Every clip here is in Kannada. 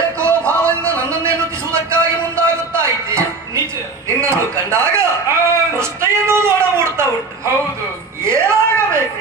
ಏಕೋ ಭಾವದಿಂದ ನನ್ನನ್ನೇ ನುತಿಸುವುದಕ್ಕಾಗಿ ಮುಂದಾಗುತ್ತಾ ಇದ್ದೀಯ. ನಿಜ. ನಿನ್ನನ್ನು ಕಂಡಾಗ ಪ್ರಶ್ನೆ ಎನ್ನುವುದು ಒಡ ಮೂಡ್ತಾ ಉಂಟು. ಹೌದು. ಏನಾಗಬೇಕು?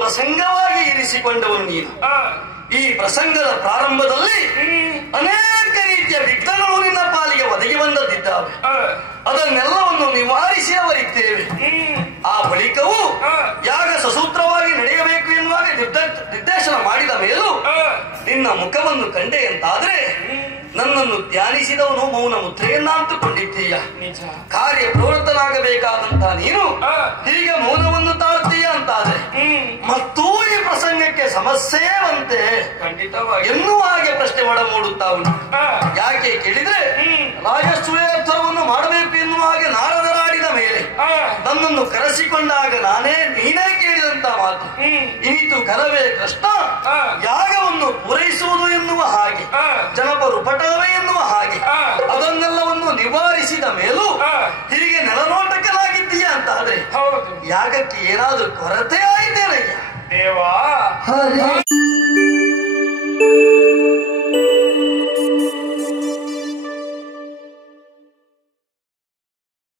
ಪ್ರಸಂಗವಾಗಿ ಇರಿಸಿಕೊಂಡವನು ನೀನು. ಈ ಪ್ರಸಂಗದ ಪ್ರಾರಂಭದಲ್ಲಿ ಅನೇಕ ರೀತಿಯ ವಿಘ್ನಗಳು ನಿನ್ನ ಪಾಲಿಗೆ ಒದಗಿ ಬಂದದ್ದಿದ್ದಾವೆ. ಅದನ್ನೆಲ್ಲವನ್ನು ನಿವಾರಿಸಿ ಅವರಿದ್ದೇವೆ. ಆ ಬಳಿಕವೂ ಯಾಗ ಸಸೂತ್ರವಾಗಿ ನಡೆಯಬೇಕು ಎನ್ನುವಾಗ ನಿರ್ದೇಶನ ಮಾಡಿದ ಮೇಲೂ ನಿನ್ನ ಮುಖವನ್ನು ಕಂಡೆ ಅಂತಾದ್ರೆ ನನ್ನನ್ನು ಧ್ಯಾನಿಸಿದವನು ಮೌನ ಮುದ್ರೆಯನ್ನಾಂತುಕೊಂಡಿದ್ದೀಯ. ಕಾರ್ಯ ಪ್ರವೃತ್ತನಾಗಬೇಕಾದಂತಹ ನೀನು ಹೀಗೆ ಮೌನವನ್ನು ತಾಳ್ತೀಯ ಅಂತಾದ್ರೆ ಮತ್ತೂ ಈ ಪ್ರಸಂಗಕ್ಕೆ ಸಮಸ್ಯೆಯೇ ಬಂತೆ ಖಂಡಿತವಾಗಿ ಎನ್ನುವ ಹಾಗೆ ಪ್ರಶ್ನೆ ಒಡ ಮೂಡುತ್ತಾ ಉಂಟು. ಯಾಕೆ ಕೇಳಿದ್ರೆ ರಾಜಸೂಯೋತ್ಸವವನ್ನು ಮಾಡಬೇಕು ಎನ್ನುವ ಹಾಗೆ ನಾರದರಾಡಿದ ಮೇಲೆ ನನ್ನನ್ನು ಕರೆಸಿಕೊಂಡಾಗ ನೀನೇ ಕೇಳಿದಂತ ಮಾತು ಇನಿತು ಕರವೇ ಕೃಷ್ಣ ಯಾಗವನ್ನು ಪೂರೈಸುವುದು ಎನ್ನುವ ಹಾಗೆ ಜನಪರು ಪಟವೇ ಎನ್ನುವ ಹಾಗೆ ಅದನ್ನೆಲ್ಲವನ್ನು ನಿವಾರಿಸಿದ ಮೇಲೂ ಹೀಗೆ ನೆಲನೋಟಕನಾಗಿದ್ದೀಯ ಅಂತಾದ್ರೆ ಯಾಗಕ್ಕೆ ಏನಾದ್ರೂ ಕೊರತೆ ಆಯಿತೇನಯ್ಯ ದೇವಾ?